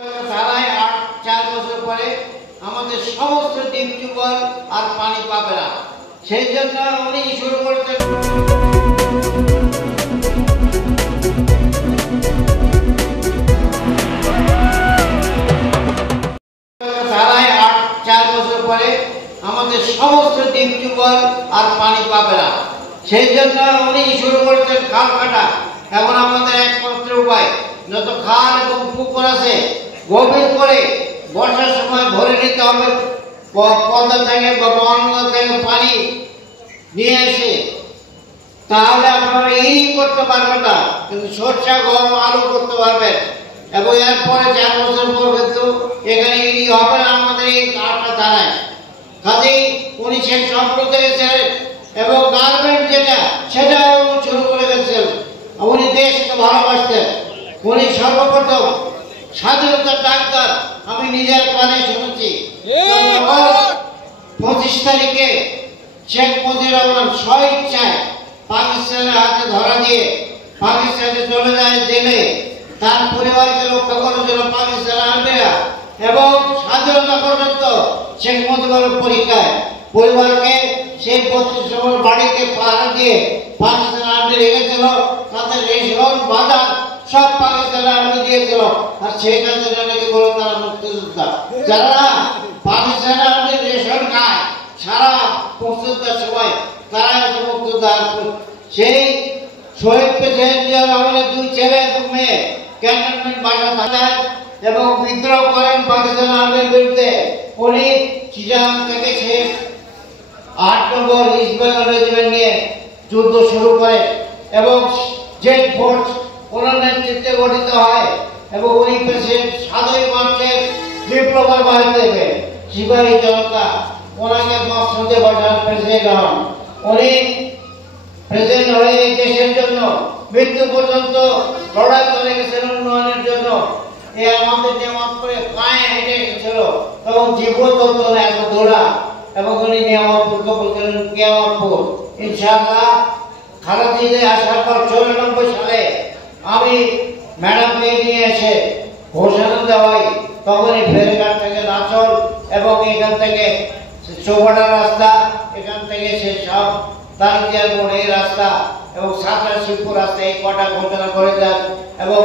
ধারায় 4 বছর পরে আমাদের সমস্ত ডিপ টিউবওয়েল আর পানি পাবে না। সেই জন্য উনি শুরু করেছেন ধারায় 4 বছর পরে আমাদের সমস্ত ডিপ টিউবওয়েল আর পানি পাবে না। সেই জন্য উনি শুরু করেছেন খাল কাটা। এখন আমাদের একমাত্র উপায় যত খাল এবং পুকুর আছে গভীর করে বর্ষার সময় ভরে নিতে হবে, পদ্মা থেকে বা মহানন্দা থেকে পানি নিয়ে এসে, তাহলে আপনারা ইরি করতে পারবেন না, কিন্তু সরষা গম আলু করতে পারবেন। এবং এরপরে 4 বছর পর কিন্তু এখানে ইরি হবে না আমাদের এই কাঠটা দাঁড়ায়। কাজেই উনি সে সম্পর্কে গেছিলেন এবং গার্মেন্ট যেটা সেটাও শুরু করে গেছিলেন। উনি দেশকে ভালোবাসতেন। উনি সর্বপ্রথম স্বাধীনতার ডাক্তার আমি নিজের কানে শুনেছি। 25 তারিখে শেখ মুজিবুর রহমান স্বইচ্ছায় পাকিস্তানের হাতে ধরা দিয়ে পাকিস্তানে চলে যায় জেলে, তার পরিবারকে রক্ষা করার জন্য পাকিস্তান আর্মিরা, এবং স্বাধীনতা পর্যন্ত শেখ মুজিবুর পরীক্ষায় পরিবারকে সেই 25 নম্বর বাড়িতে পাহারা দিয়ে পাকিস্তান আর্মি রেখেছিল। তাদের রেশন বাজার সব পাকিস্তান আর্মি দিয়েছিল। আর শেখ হাসিনা নাকি বলে তারা মুক্তিযোদ্ধা। যারা পাকিস্তান আর্মির রেশন খায় সারা মুক্তিযোদ্ধার সময়, তারা হচ্ছে মুক্তিযোদ্ধা। সেই শহীদ প্রেসিডেন্ট জিয়াউর রহমানের 2 ছেলে এবং মেয়ে ক্যান্টনমেন্ট বাসা থাকায় এবং বিদ্রোহ করেন পাকিস্তান আর্মির বিরুদ্ধে। উনি চিটাগাং থেকে সে 8 নম্বর ইস্ট বেঙ্গল রেজিমেন্ট নিয়ে যুদ্ধ শুরু করে এবং জেড ফোর্স ওনার নেতৃত্বে গঠিত হয় এবং উনি প্রেসিডেন্ট 7ই মার্চের বিপ্লবের বাহিনী থেকে সিপাহী জনতা ওনাকে মসনদে বসান প্রেসিডেন্ট হন। উনি প্রেসিডেন্ট হয়ে এই দেশের জন্য মৃত্যু পর্যন্ত লড়াই করে গেছেন উন্নয়নের জন্য। এই আমাদের নিয়ামত করে পায়ে হেঁটে এসেছিল এবং জীবন তত্ত্ব এত দৌড়া, এবং উনি নিয়ামতপুরকে বলছিলেন কিয়ামতপুর। ইনশাআল্লাহ খালেদা জিয়া আসার পর 94 সালে আমি ম্যাডামকে নিয়ে এসে ঘোষণা দেওয়াই, তখনই ফেরিঘাট থেকে নাচল এবং এখান থেকে চৌবাড়ার রাস্তা, এখান থেকে সে সব তারিখিয়ার মোড় এই রাস্তা এবং সাতরা শিবপুর রাস্তা, এই কটা ঘোষণা করে যান। এবং